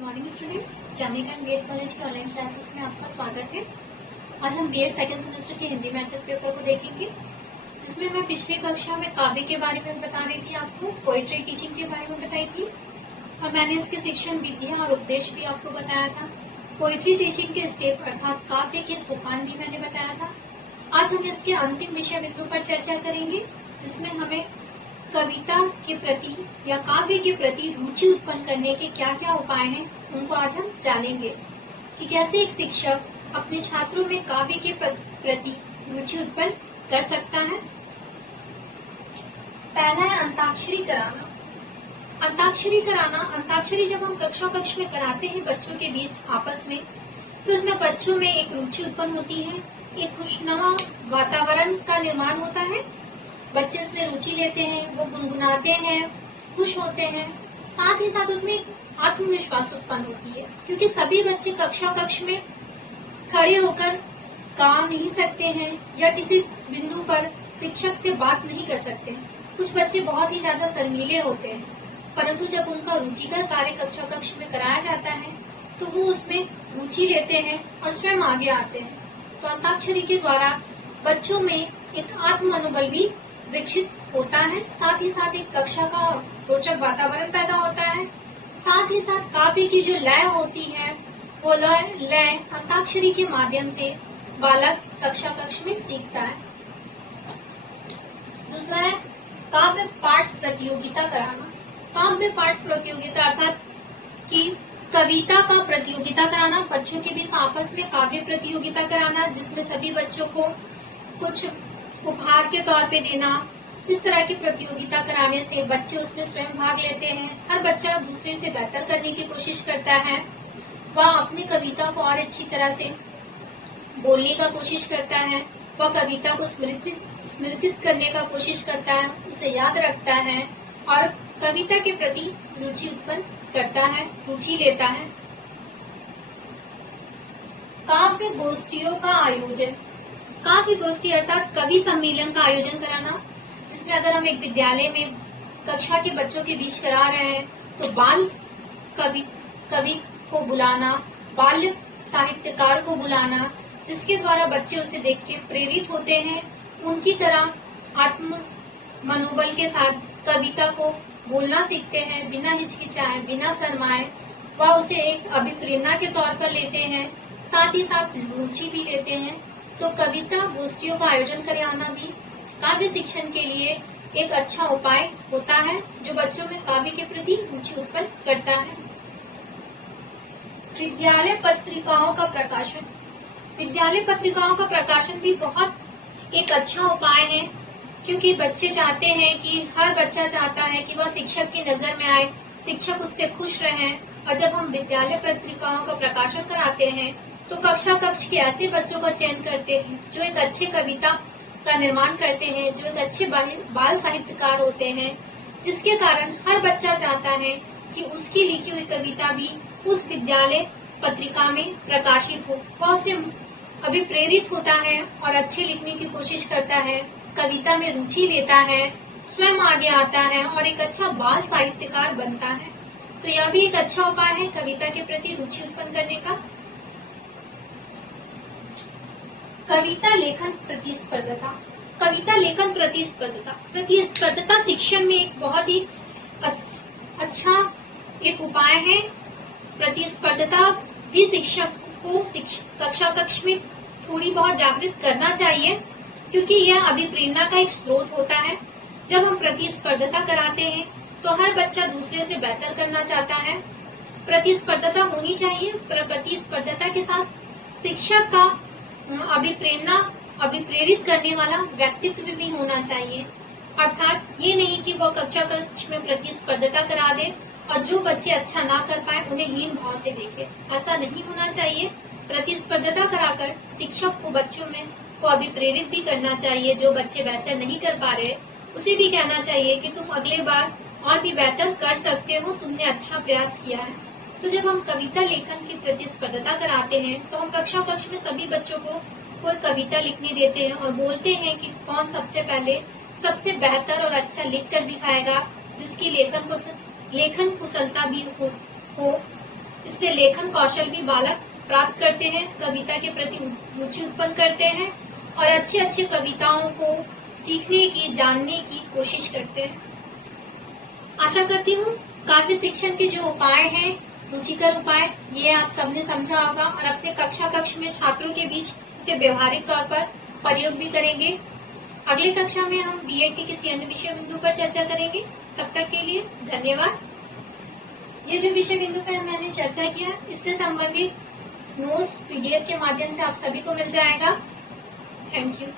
Morning student, जामिका BEd college के online classes में आपका स्वागत है। आज हम बीएड सेकंड सेमेस्टर के हिंदी मैथ्स पेपर को देखेंगे, जिसमें मैं पिछली कक्षा में काव्य के बारे में बता रही थी, आपको पोएट्री टीचिंग के बारे में बताई थी और मैंने इसके शिक्षण, विधियां और उपदेश भी आपको बताया था। पोएट्री टीचिंग के स्टेप अर्थात काव्य के सोपान भी मैंने बताया था। आज हम इसके अंतिम विषय बिंदु पर चर्चा करेंगे, जिसमें हमें कविता के प्रति या काव्य के प्रति रुचि उत्पन्न करने के क्या क्या उपाय हैं, उनको आज हम जानेंगे कि कैसे एक शिक्षक अपने छात्रों में काव्य के प्रति रुचि उत्पन्न कर सकता है। पहला है अंताक्षरी कराना। अंताक्षरी जब हम कक्ष में कराते हैं बच्चों के बीच आपस में, तो उसमें बच्चों में एक रुचि उत्पन्न होती है, एक खुशनुमा वातावरण का निर्माण होता है। बच्चे इसमें रुचि लेते हैं, वो गुनगुनाते हैं, खुश होते हैं, साथ ही साथ उनमें आत्मविश्वास उत्पन्न होती है, क्योंकि सभी बच्चे कक्ष में खड़े होकर गा नहीं सकते हैं या किसी बिंदु पर शिक्षक से बात नहीं कर सकते हैं। कुछ बच्चे बहुत ही ज्यादा शर्मीले होते हैं, परंतु जब उनका रुचिकर कार्य कक्ष में कराया जाता है तो वो उसमें रुचि लेते हैं और स्वयं आगे आते हैं। तो अंताक्षरी के द्वारा बच्चों में एक आत्म मनोबल भी विकसित होता है, साथ ही साथ एक कक्षा का रोचक वातावरण पैदा होता है। साथ ही साथ काव्य की जो लय होती है, वो लय अंताक्षरी के माध्यम से बालक कक्ष में सीखता है। दूसरा है काव्य पाठ प्रतियोगिता कराना। काव्य पाठ प्रतियोगिता अर्थात कि कविता का प्रतियोगिता कराना, बच्चों के बीच आपस में काव्य प्रतियोगिता कराना, जिसमें सभी बच्चों को कुछ उपहार के तौर पे देना। इस तरह की प्रतियोगिता कराने से बच्चे उसमें स्वयं भाग लेते हैं। हर बच्चा दूसरे से बेहतर करने की कोशिश करता है, वह अपनी कविता को और अच्छी तरह से बोलने का कोशिश करता है, वह कविता को स्मृतित करने का कोशिश करता है, उसे याद रखता है और कविता के प्रति रुचि उत्पन्न करता है, रुचि लेता है। काव्य गोष्ठियों का आयोजन। काव्य गोष्ठी अर्थात कवि सम्मेलन का आयोजन कराना, जिसमें अगर हम एक विद्यालय में कक्षा के बच्चों के बीच करा रहे हैं तो बाल कवि को बुलाना, बाल साहित्यकार को बुलाना, जिसके द्वारा बच्चे उसे देख के प्रेरित होते हैं, उनकी तरह आत्म मनोबल के साथ कविता को बोलना सीखते हैं, बिना हिचकिचाए, बिना शर्माए। वह उसे एक अभिप्रेरणा के तौर पर लेते हैं, साथ ही साथ रुचि भी लेते हैं। तो कविता गोष्ठियों का आयोजन कराना भी काव्य शिक्षण के लिए एक अच्छा उपाय होता है, जो बच्चों में काव्य के प्रति रुचि उत्पन्न करता है। विद्यालय पत्रिकाओं का प्रकाशन। विद्यालय पत्रिकाओं का प्रकाशन भी बहुत एक अच्छा उपाय है, क्योंकि बच्चे चाहते हैं कि हर बच्चा चाहता है कि वह शिक्षक की नजर में आए, शिक्षक उससे खुश रहें। और जब हम विद्यालय पत्रिकाओं का प्रकाशन कराते हैं तो कक्ष के ऐसे बच्चों का चयन करते हैं जो एक अच्छे कविता का निर्माण करते हैं, जो एक अच्छे बाल साहित्यकार होते हैं, जिसके कारण हर बच्चा चाहता है कि उसकी लिखी हुई कविता भी उस विद्यालय पत्रिका में प्रकाशित हो। वह उससे अभिप्रेरित होता है और अच्छे लिखने की कोशिश करता है, कविता में रुचि लेता है, स्वयं आगे आता है और एक अच्छा बाल साहित्यकार बनता है। तो यह भी एक अच्छा उपाय है कविता के प्रति रुचि उत्पन्न करने का। कविता लेखन प्रतिस्पर्धता। कविता लेखन प्रतिस्पर्धता शिक्षण में एक बहुत ही अच्छा एक उपाय है। प्रतिस्पर्धता भी शिक्षक को कक्ष में थोड़ी बहुत जागृत करना चाहिए, क्योंकि यह अभिप्रेरणा का एक स्रोत होता है। जब हम प्रतिस्पर्धता कराते हैं तो हर बच्चा दूसरे से बेहतर करना चाहता है। प्रतिस्पर्धता होनी चाहिए, पर प्रतिस्पर्धता के साथ शिक्षक का अभिप्रेरित करने वाला व्यक्तित्व भी होना चाहिए। अर्थात ये नहीं कि वो कक्ष में प्रतिस्पर्धता करा दे और जो बच्चे अच्छा ना कर पाए उन्हें हीन भाव से देखे, ऐसा नहीं होना चाहिए। प्रतिस्पर्धता कराकर शिक्षक को बच्चों में को अभिप्रेरित भी करना चाहिए। जो बच्चे बेहतर नहीं कर पा रहे उसे भी कहना चाहिए कि तुम अगले बार और भी बेहतर कर सकते हो, तुमने अच्छा प्रयास किया है। तो जब हम कविता लेखन की प्रतिस्पर्धता कराते हैं तो हम कक्ष में सभी बच्चों को कोई कविता लिखने देते हैं और बोलते हैं कि कौन सबसे पहले सबसे बेहतर और अच्छा लिख कर दिखाएगा, जिसकी लेखन कुशलता भी हो इससे लेखन कौशल भी बालक प्राप्त करते हैं, कविता के प्रति रुचि उत्पन्न करते हैं और अच्छी अच्छी कविताओं को सीखने की, जानने की कोशिश करते हैं। आशा करती हूँ काव्य शिक्षण के जो उपाय हैं, रुचिकर उपाय, ये आप सबने समझा होगा और अपने कक्ष में छात्रों के बीच इसे व्यवहारिक तौर पर प्रयोग भी करेंगे। अगली कक्षा में हम बीएड के किसी अन्य विषय बिंदु पर चर्चा करेंगे। तब तक के लिए धन्यवाद। ये जो विषय बिंदु पर मैंने चर्चा किया, इससे संबंधित नोट्स पीडीएफ के माध्यम से आप सभी को मिल जाएगा। Thank you.